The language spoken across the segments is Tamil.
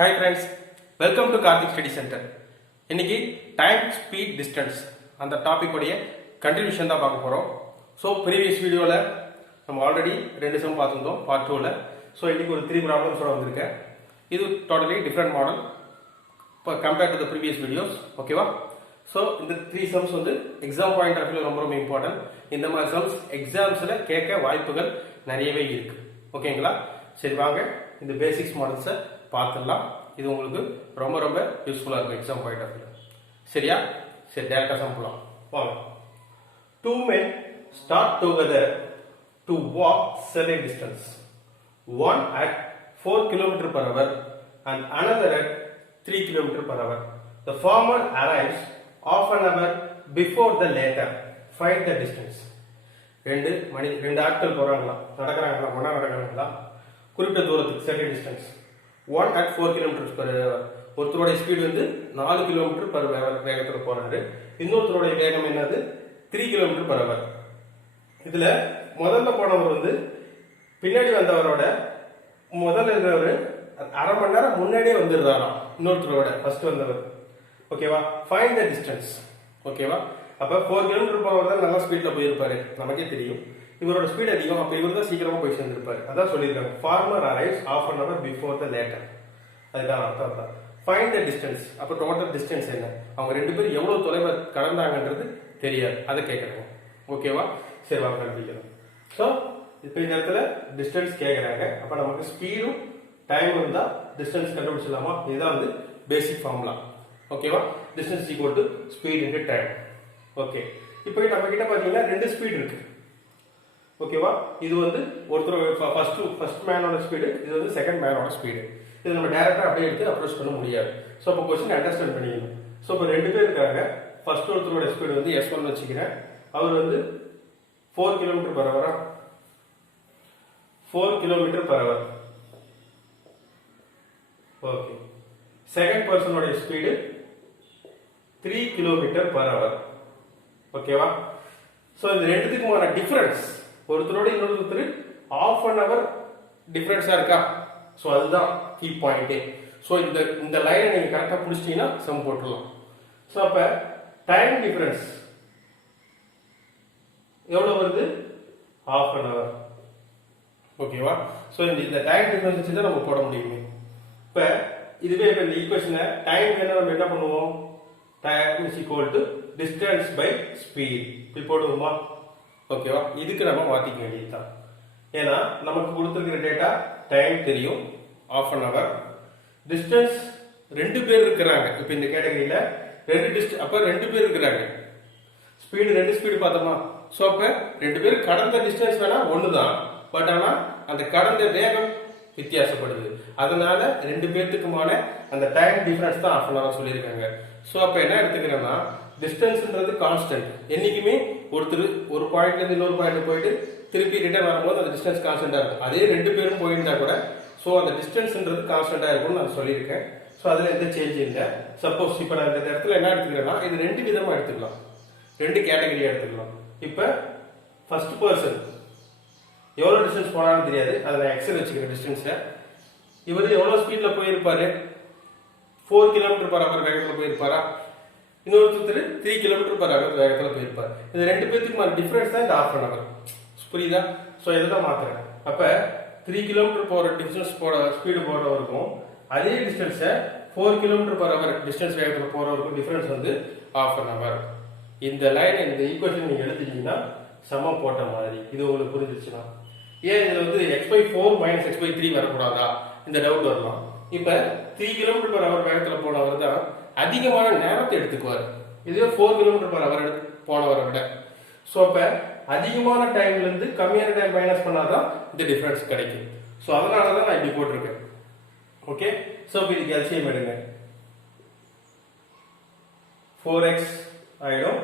Hi friends, welcome to Karthik Study Center. இன்னைக்கு டைம் ஸ்பீட் டிஸ்டன்ஸ் அந்த டாபிக் உடைய கண்டினியூஷன் தான் பார்க்க போகிறோம். ஸோ ப்ரீவியஸ் வீடியோவில் நம்ம ஆல்ரெடி 2 சம் பார்த்துருந்தோம் பார்ட் 2ல். ஸோ இன்னைக்கு ஒரு 3 ப்ராப்ளம்ஸோட வந்திருக்கேன். இது டோட்டலி டிஃப்ரெண்ட் மாடல் இப்போ compared to the previous videos. ஓகேவா? ஸோ இந்த 3 சம்ஸ் வந்து எக்ஸாம் பாயிண்ட் ஆஃப் வியூ ரொம்ப ரொம்ப இம்பார்ட்டன்ட். இந்த மாதிரி சம்ஸ் எக்ஸாம்ஸில் கேட்க வாய்ப்புகள் நிறையவே இருக்கு. ஓகேங்களா? சரி வாங்க இந்த பேசிக்ஸ் மாடல்ஸை பார்த்துடலாம். இது உங்களுக்கு ரொம்ப ரொம்ப யூஸ்ஃபுல்லாக இருக்கும் எக்ஸாம் பாயிண்ட் ஆஃப் வியூ. சரியா? சரி டேரக்டாக சம் போகலாம் வாங்க. 2 men start together to walk certain distance. One at 4 km per hour and another at 3 km per hour. The former arrives half an hour before the latter. Find the distance. ரெண்டு ஆட்கள் போறாங்களா, நடக்கிறாங்களா, ஒன்னா நடக்கிறாங்களா, குறிப்பிட்ட தூரத்துக்கு certain distance. 1 at 4 km per hour. ஒருத்தருடைய ஸ்பீடு வந்து 4 km per hour வேகத்தில் போறாரு. இன்னொருத்தருடைய வேகம் என்னது 3 km per hour. இதுல முதல்ல போனவர் வந்து பின்னாடி வந்தவரோட முதல்ல இருந்தவர் அரை மணி நேரம் முன்னாடியே வந்துடுறாராம் இன்னொருத்தரோட ஃபர்ஸ்ட் வந்தவர். ஓகேவா? Find the distance. ஓகேவா? அப்ப 4 km போறவர் தான் நல்ல ஸ்பீட்ல போயிருப்பாரு, நமக்கே தெரியும். இவரோட ஸ்பீட் அதிகம், அப்ப இவர் தான் சீக்கிரமா போய் சேர்ந்திருப்பாரு. அதான் சொல்லியிருக்காங்க former arrives half an hour before the later. அதுதான் அர்த்தம் தான். Find the distance. அப்ப டோட்டல் டிஸ்டன்ஸ் என்ன, அவங்க ரெண்டு பேரும் எவ்வளவு தொலைவை கடந்தாங்கன்றது தெரியாது, அதை கேட்கறாங்க. ஓகேவா? சரி வாங்க கண்டுபிடிக்கலாம். ஸோ இப்போ இந்த இடத்துல டிஸ்டன்ஸ் கேட்கறாங்க. அப்ப நமக்கு ஸ்பீடும் டைம் இருந்தா டிஸ்டன்ஸ் கண்டுபிடிச்சிடலாமா? இதுதான் வந்து பேசிக் ஃபார்முலா. ஓகேவா? Distance equal to speed into time. Okay, இப்போ நம்ம கிட்ட பாத்தீங்கன்னா 2 ஸ்பீட் இருக்கு. ஓகேவா? இது வந்து ஒருத்தர் ஃபர்ஸ்ட் மேனோட ஸ்பீடு, இது வந்து செகண்ட் மேனோட ஸ்பீடு. இது நம்ம டைரக்டா அப்படியே எடுத்து அப்ரோச் பண்ண முடியாது. ஸோ அப்போ கொஸ்டின் அண்டர்ஸ்டாண்ட் பண்ணிக்கணும். ஸோ இப்போ 2 பேர் இருக்காங்க. ஃபர்ஸ்ட் ஒருத்தரோட ஸ்பீடு வந்து S1 வச்சுக்கிறேன். அவர் வந்து 4 km per hour. 4 km per hour. Okay. Second பர்சனோட ஸ்பீடு 3 km per hour. ஓகேவா? ஸோ இந்த ரெண்டுத்துக்குமான டிஃபரன்ஸ், ஒருத்தரோட இன்னொருத்தர் half an hour டிஃபரன்ஸா இருக்கா? ஸோ அதுதான் கீ பாயிண்டே. ஸோ இந்த லைனை நீங்க கரெக்டாக பிடிச்சிட்டீங்கன்னா சம் போட்டுடலாம். ஸோ அப்ப டைம் டிஃபரன்ஸ் எவ்வளவு வருது? half an hour. ஓகேவா? ஸோ இந்த டைம் டிஃபரன்ஸ் வச்சு தான் நம்ம போட முடியுமே. இப்போ இதுவே இப்போ இந்த ஈக்குவேஷனை டைம் வேணும் நம்ம என்ன பண்ணுவோம்? Time is equal to distance by speed இப்படி போடுவோமா? ஓகேவா? இதுக்கு நம்ம மாத்திக்க வேண்டியதுதான். ஏன்னா நமக்கு கொடுத்துருக்கிற டேட்டா டைம் தெரியும் half an hour, டிஸ்டன்ஸ் 2 பேர் இருக்கிறாங்க. இப்போ இந்த கேட்டகரியில அப்ப 2 பேர் இருக்கிறாங்க. ஸ்பீடு 2 ஸ்பீடு பார்த்தோமா? ஸோ அப்ப 2 பேர் கடந்த டிஸ்டன்ஸ் வேணா ஒண்ணுதான், பட் ஆனா அந்த கடந்த வேகம் வித்தியாசப்படுது. அதனால 2 பேர்த்துக்குமான அந்த டைம் டிஃபரன்ஸ் தான் half an hour சொல்லியிருக்காங்க. ஸோ அப்ப என்ன எடுத்துக்கிறேன்னா டிஸ்டன்ஸ்ன்றது கான்ஸ்டன்ட். என்னைக்குமே ஒருத்தர் ஒரு பாயிண்ட்ல இருந்து இன்னொரு பாயிண்ட் போயிட்டு திருப்பி ரிட்டர்ன் வரும்போது அந்த டிஸ்டன்ஸ் கான்ஸ்டன்டா இருக்கும். அதே 2 பேரும் போயிருந்தா கூட ஸோ அந்த டிஸ்டன்ஸ்ன்றது கான்ஸ்டன்டா இருக்கும்னு நான் சொல்லியிருக்கேன். ஸோ அதுல எந்த சேஞ்ச் இல்லை. சப்போஸ் இப்போ நான் இந்த இடத்துல என்ன எடுத்துக்கிறேன்னா இது 2 விதமா எடுத்துக்கலாம், 2 கேட்டகரியா எடுத்துக்கலாம். இப்போ ஃபர்ஸ்ட் பர்சன் எவ்வளவு டிஸ்டன்ஸ் போனாலும் தெரியாது, அதை நான் எக்ஸல் வச்சுக்கிறேன் டிஸ்டன்ஸை. இவர் எவ்வளவு ஸ்பீட்ல போயிருப்பாரு? 4 km per hour வேகத்தில் போயிருப்பாரா? இன்னொருத்தர் 3 km per hour வேகத்தில் போயிருப்பாரு. இந்த 2 பேருக்கு டிஃபரன்ஸ் தான் இந்த half an hour. புரியுதா? ஸோ இதுதான் மாத்துறேன். அப்ப 3 km போற டிஸ்டன்ஸ் ஸ்பீடு போறவருக்கும் அதே டிஸ்டன்ஸை 4 km per hour டிஸ்டன்ஸ் வேகத்தில் போறவருக்கும் டிஃபரன்ஸ் வந்து half an hour. இந்த லைன் இந்த ஈக்குவேஷன் நீங்க எழுதிட்டீங்கன்னா சமம் போட்ட மாதிரி. இது உங்களுக்கு புரிஞ்சிச்சுன்னா ஏன் இதுல வந்து x/4 - x/3 வரக்கூடாதா இந்த டவுட் வரலாம். இப்ப 3 km per hour வேகத்தில் போனவர் தான் அதிகமான நேரத்தை எடுத்துக்குவார். இதுவே 4 km per hour போனவரை விட. ஸோ அப்ப அதிகமான டைம்ல இருந்து கம்மியான டைம் மைனஸ் பண்ணாதான் இந்த டிஃபரன்ஸ் கிடைக்கும். ஸோ அதனாலதான் நான் இப்படி போட்டிருக்கேன். ஓகே, ஸோ இதுக்கு எல்சிஎம் எடுங்க. 4x ஆயிடும்,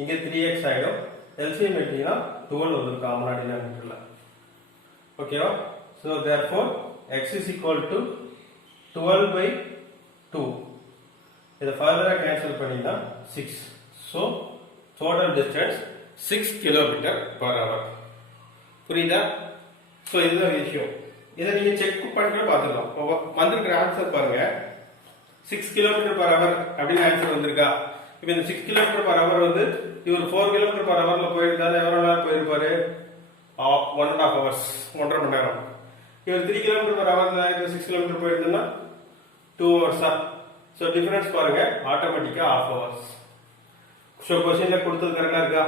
இங்க 3x ஆயிடும். எல்சிஎம் எடுத்தீங்கன்னா 12 வரும் காமனா டினாமினேட்டர்ல. ஓகேவா? So therefore x is equal to 12/2. இதை ஃபர்தரா கேன்சல் பண்ணினா 6. So total distance 6 km per hour. புரியுதா? ஸோ இதுதான் விஷயம். இதை நீங்க செக் பண்ணி பார்த்துக்கலாம். வந்திருக்கிற ஆன்சர் பாருங்க, 6 km/h அப்படின்னு ஆன்சர் வந்திருக்கா. இப்போ இந்த 6 km/h வந்து இவர் 4 km/hல போயிருந்தாரு, எவ்வளவு நேரம் போயிருப்பாரு? 1.5 hours, 1.5 மணி நேரம். இவர் 3 km/h 6 km போயிருந்தா 2 hours. ஸோ டிஃபரன்ஸ் பாருங்க, ஆட்டோமேட்டிக்கா 1/2 hours. ஸோ கொஸ்டின்ல கொடுத்தது கரெக்டா இருக்கா?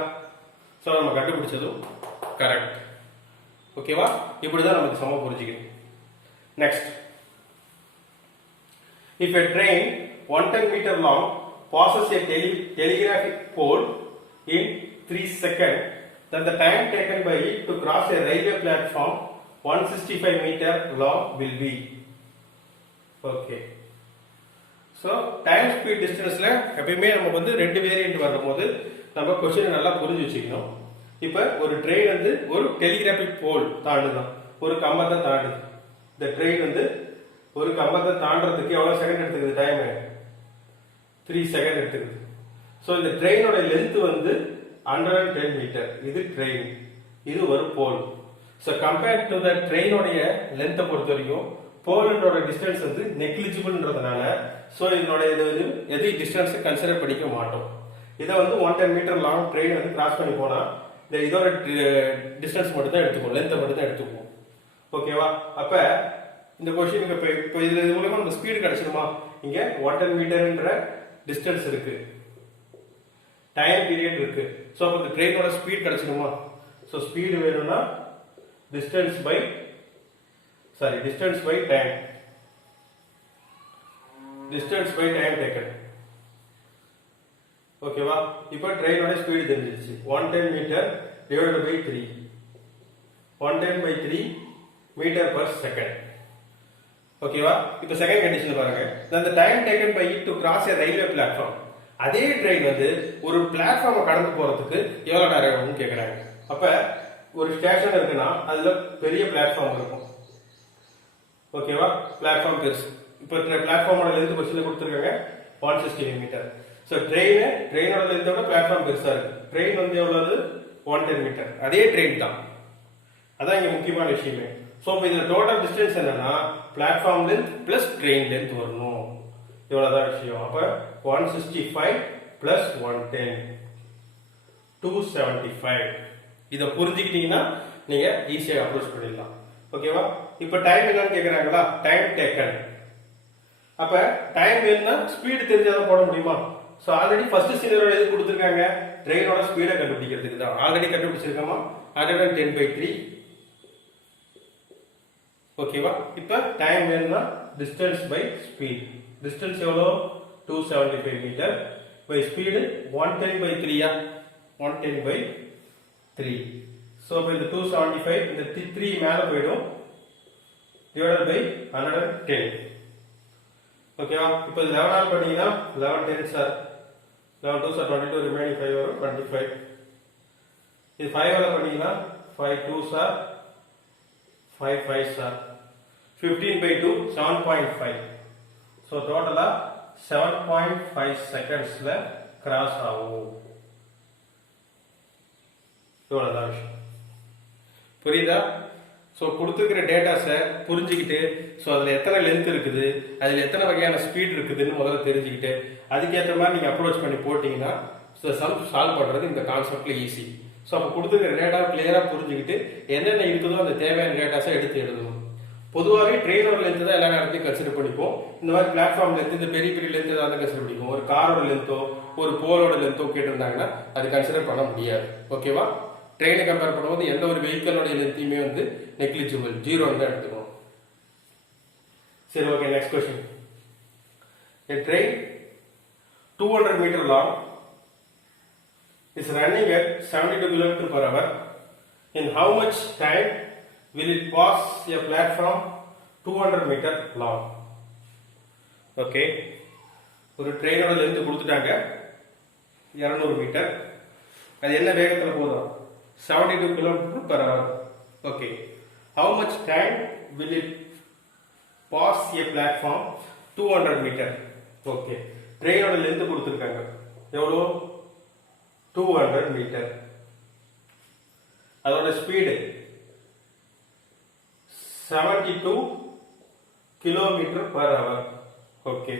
ஸோ நம்ம கண்டுபிடிச்சதும் கரெக்ட். ஓகேவா? இப்படிதான் நமக்கு சம புரிஞ்சுக்கணும். Next, if a train 110 meter long passes a telegraphic pole in 3 seconds, then the time taken by it to cross a railway platform 165 meter long will be. Okay. So time speed distanceல எப்பயுமே நம்ம வந்து ரெண்டு வேரியன்ட் வரும்போது நம்ம கொஸ்டினை நல்லா புரிஞ்சு வச்சுக்கணும். இப்ப ஒரு ட்ரெயின் வந்து ஒரு டெலிகிராபிக் போல் தாண்டுதான், ஒரு கம்பத்தை தாண்டுது. இந்த ட்ரெயின் வந்து ஒரு கம்பத்தை தாண்டறதுக்கு எவ்வளவு செகண்ட் எடுத்துக்குது? டைம் 3 செகண்ட் எடுத்துக்குது. ஸோ இந்த ட்ரெயினோட லென்த் வந்து 110 மீட்டர். இது ட்ரெயின், இது ஒரு போல். ஸோ கம்பேர்ட் டு த ட்ரெயினோடைய லென்த்தை பொறுத்த வரைக்கும் போலோட டிஸ்டன்ஸ் வந்து நெக்லிஜிபிள்ன்றதுனால ஸோ இதனுடைய இது வந்து எது டிஸ்டன்ஸை கன்சிடர் பண்ணிக்க மாட்டோம். இதை வந்து 110 மீட்டர் லாங் ட்ரெயின் வந்து கிராஸ் பண்ணி போனா இதோட டிஸ்டன்ஸ் மட்டும் தான் எடுத்துக்குவோம், லென்த்தை மட்டும் தான் எடுத்துக்குவோம். ஓகேவா? அப்ப இந்த கொஸ்டினுக்கு இப்போ இது மூலமா நம்ம ஸ்பீடு கிடைச்சிருமா? இங்க 110 மீட்டர்ன்ற டிஸ்டன்ஸ் இருக்கு, டைம் பீரியட் இருக்கு. ஸோ அப்போ இந்த ட்ரெயினோட ஸ்பீட் கிடைச்சிருமா? ஸோ ஸ்பீடு வேணும்னா distance by time, distance by time taken. ஓகேவா? இப்போ ட்ரெயினோட ஸ்பீடு தெரிஞ்சிருச்சு, 110 metre divided by 3, 110 by 3 metre per second. ஓகேவா? இப்போ செகண்ட் கண்டிஷன் பாருங்க, the time taken by it to cross a railway platform. அதே ட்ரெயின் வந்து ஒரு பிளாட்ஃபார்மை கடந்து போறதுக்கு எவ்வளவு நேரம் ஆகும்னு கேக்குறாங்க. அப்ப ஒரு ஸ்டேஷன் இருக்குன்னா அதுல பெரிய பிளாட்ஃபார்ம் இருக்கும். ஓகேவா? பிளாட்ஃபார்ம் பெருசு. இப்போ பிளாட்ஃபார்மோட லென்த் கொஸ்டின்ல கொடுத்துருக்காங்க 160 மீட்டர். ஸோ ட்ரெயினோட லென்த்தோட பிளாட்ஃபார்ம் பெருசா இருக்கு. ட்ரெயின் வந்து எவ்வளவு? 110 மீட்டர். அதே ட்ரெயின் தான், அதான் இங்க முக்கியமான விஷயமே. ஸோ இப்போ இதுல டோட்டல் டிஸ்டன்ஸ் என்னன்னா platform length plus train length வரணும். இவ்வளவுதான் விஷயம். அப்ப 165 பிளஸ் 110 275. இதை புரிஞ்சுக்கிட்டீங்கன்னா நீங்க ஈஸியா அப்ரோச் பண்ணிடலாம். ஓகேவா? இப்ப டைம் என்னன்னு கேக்குறாங்களா? Time taken. அப்ப டைம் வேணும்னா ஸ்பீடு தெரிஞ்சாதான் போட முடியுமா? சோ ஆல்ரெடி ஃபர்ஸ்ட் சீனரோட எது கொடுத்திருக்காங்க? ட்ரெயினோட ஸ்பீடை கண்டுபிடிக்கிறதுக்கு தான். ஆல்ரெடி கண்டுபிடிச்சிருக்கோமா? 110/3. ஓகேவா? இப்ப டைம் வேணும்னா டிஸ்டன்ஸ் பை ஸ்பீட். டிஸ்டன்ஸ் எவ்வளோ? 275 மீட்டர் பை ஸ்பீடு 110/3. 110/3. ஸோ இப்போ இந்த 275 இந்த 3 மேலே போயிடும், டிவைடட் பை 110. ஓகேவா? இப்போ 11 பண்ணீங்கன்னா 11 10 சார் 11 2 சார் 22, ரிமைனிங் 5 வரும் 25. இது 5 பண்ணீங்கன்னா 5 2 சார் 5 5 சார் 15/2 7.5. ஸோ டோட்டலா 7.5 செகண்ட்ஸ்ல கிராஸ் ஆகும். இவ்வளவுதான் விஷயம். புரியுதா? ஸோ கொடுத்துருக்கிற டேட்டாஸை புரிஞ்சுக்கிட்டு, ஸோ அதில் எத்தனை லென்த் இருக்குது, அதில் எத்தனை வகையான ஸ்பீட் இருக்குதுன்னு முதல்ல தெரிஞ்சுக்கிட்டு அதுக்கேற்ற மாதிரி நீங்கள் அப்ரோச் பண்ணி போட்டிங்கன்னா சம் சால்வ் பண்ணுறது இந்த கான்செப்டில் ஈஸி. ஸோ அப்போ கொடுத்துருக்கிற டேட்டா கிளியராக புரிஞ்சுக்கிட்டு என்னென்ன இருக்குதோ அந்த தேவையான டேட்டாஸை எடுத்து எழுதணும். பொதுவாகவே ட்ரெயினோட லென்த் தான் எல்லா நேரத்தையும் கன்சிடர் பண்ணிப்போம். இந்த மாதிரி பிளாட்ஃபார்ம் லென்த், இந்த பெரிய பெரிய லென்த் தான் கன்சிடர் பண்ணிப்போம். ஒரு காரோட லென்த்தோ ஒரு போலோட லென்த்தோ கேட்டிருந்தாங்கன்னா அது கன்சிடர் பண்ண முடியாது. ஓகேவா? ட்ரெயினை கம்பேர் பண்ணும்போது எந்த ஒரு வெஹிக்கலோட லென்த்தையுமே வந்து நெக்லிஜிபிள், 0 தான் எடுத்துக்கணும். சரி, okay. Next question. A train 200 meter long is running at 72 km/h. In how much time will it pass a platform 200 meter long? Okay. ஒரு ட்ரெயினோட லென்த் கொடுத்துட்டாங்க 200 மீட்டர். அது என்ன வேகத்துல போதும்? 72 km/h. Okay. How much time will it pass a platform 200 meter? Okay. ட்ரெயினோட length கொடுத்துருக்காங்க எவ்வளோ? 200 மீட்டர். அதோட speed 72 kilometre per hour. Okay,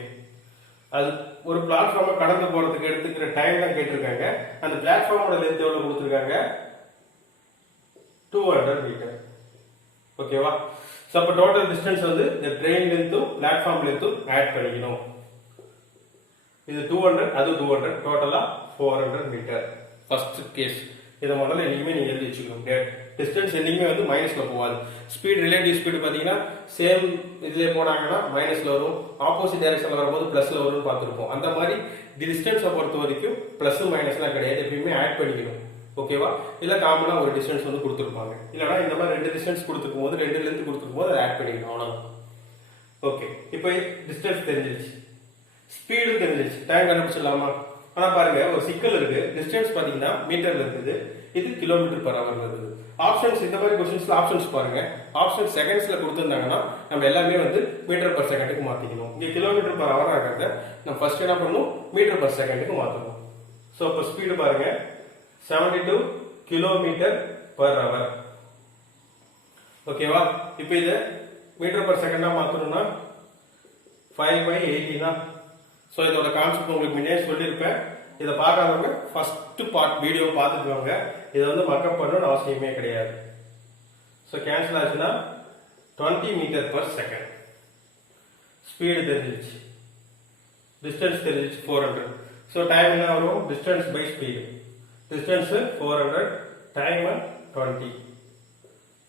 அது ஒரு பிளாட்ஃபார்மை கடந்து போறதுக்கு எடுத்துக்கிற டைம் தான் கேட்டிருக்காங்க. அந்த பிளாட்ஃபார்மோட லென்த் எவ்வளவு கொடுத்துருக்காங்க? 200 மீட்டர். ஓகேவா? ஸோ அப்போ டோட்டல் டிஸ்டன்ஸ் வந்து இந்த ட்ரெயின் லென்த்தும் பிளாட்ஃபார்ம் லென்த்தும் ஆட் பண்ணிக்கணும். இது 200, அது 200, டோட்டலா 400 மீட்டர். ஃபர்ஸ்ட் கேஸ் இதை முதல்ல என்னைக்குமே நீங்க எழுதி வச்சுக்கணும். டிஸ்டன்ஸ் என்னைக்குமே வந்து மைனஸ்ல போகாது. ஸ்பீட், ரிலேட்டிவ் ஸ்பீடு பாத்தீங்கன்னா சேம் இதுல போனாங்கன்னா மைனஸ்ல வரும், ஆப்போசிட் டைரக்ஷன்ல வரும்போது பிளஸ்ல வரும்னு பார்த்துருப்போம். அந்த மாதிரி டிஸ்டன்ஸை பொறுத்த வரைக்கும் பிளஸ் மைனஸ்லாம் கிடையாது, எப்பயுமே ஆட் பண்ணிக்கணும். ஓகேவா? இல்ல காமனா ஒரு டிஸ்டன்ஸ் வந்து கொடுத்துருப்பாங்க, இல்லைன்னா இந்த மாதிரி 2 டிஸ்டன்ஸ் கொடுத்துருக்கும் போது 2 லென்த் கொடுத்துருக்கும் போது அதை ஆட் பண்ணிக்கணும், அவ்வளவுதான். ஓகே, இப்போ டிஸ்டன்ஸ் தெரிஞ்சிருச்சு, ஸ்பீடும் தெரிஞ்சிருச்சு, டைம் கண்டுபிடிச்சிடலாமா? ஆனா பாருங்க, ஒரு சிக்கல் இருக்கு. டிஸ்டன்ஸ் பாத்தீங்கன்னா மீட்டர்ல இருக்குது, இது கிலோமீட்டர் பர் ஹவர்ல இருக்குது. ஆப்ஷன்ஸ் இந்த மாதிரி क्वेश्चंसல ஆப்ஷன்ஸ் பாருங்க. ஆப்ஷன் செகண்ட்ஸ்ல கொடுத்திருந்தாங்கன்னா நம்ம எல்லாமே வந்து மீட்டர் பர் செகண்டுக்கு மாத்திக்கணும். இங்க கிலோமீட்டர் பர் ஹவர் ஆகிறத நம்ம ஃபர்ஸ்ட் என்ன பண்ணணும்? மீட்டர் பர் செகண்டுக்கு மாத்தணும். சோ அப்ப ஸ்பீடு பாருங்க, 72 கிலோமீட்டர் பர் ஹவர். ஓகேவா? இப்போ இத மீட்டர் பர் செகண்டா மாத்தணும்னா 5/80 தான். சோ இதோட கான்செப்ட் உங்களுக்கு முன்னே சொல்லியிருப்பேன். இதை பார்க்காதவங்க ஃபர்ஸ்ட் பார்ட் வீடியோ பார்த்துக்குவாங்க. இதை வந்து மக்கப் பண்ணணும்னு அவசியமே கிடையாது. ஸோ கேன்சல் ஆச்சுன்னா 20 மீட்டர் பர் செகண்ட். ஸ்பீடு தெரிஞ்சிச்சு, டிஸ்டன்ஸ் தெரிஞ்சிச்சு 400. ஸோ டைம் என்ன வரும்? Distance by speed. Distance 400, time 20.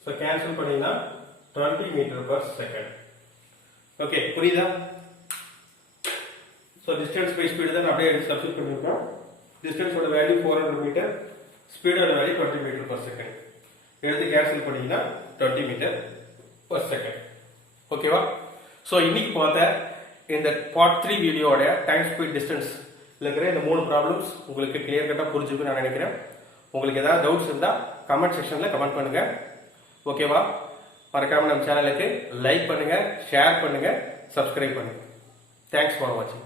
So cancel பண்ணீங்கன்னா 20 மீட்டர் பர் செகண்ட். ஓகே, புரியுதா? So distance by speed தான் அப்படியே சப்ஸ்டிட்யூட் பண்ணிருக்கோம். டிஸ்டன்ஸோட வேல்யூ 400 மீட்டர், ஸ்பீடோட வேல்யூ 20 மீட்டர் பர் செகண்ட். எடுத்து கேன்சல் பண்ணீங்கன்னா 20 மீட்டர் பர் செகண்ட். ஓகேவா? ஸோ இன்னைக்கு பார்த்த இந்த பார்ட் 3 வீடியோட டைம், ஸ்பீட், டிஸ்டன்ஸ் இருக்கிற இந்த 3 ப்ராப்ளம்ஸ் உங்களுக்கு கிளியர் கட்டா புரிஞ்சுக்குன்னு நான் நினைக்கிறேன். உங்களுக்கு ஏதாவது டவுட்ஸ் இருந்தா கமெண்ட் செக்ஷன்ல கமெண்ட் பண்ணுங்க. ஓகேவா? மறக்காம நம்ம சேனலுக்கு லைக் பண்ணுங்க, ஷேர் பண்ணுங்க, சப்ஸ்கிரைப் பண்ணுங்க. தேங்க்ஸ் ஃபார் வாட்சிங்.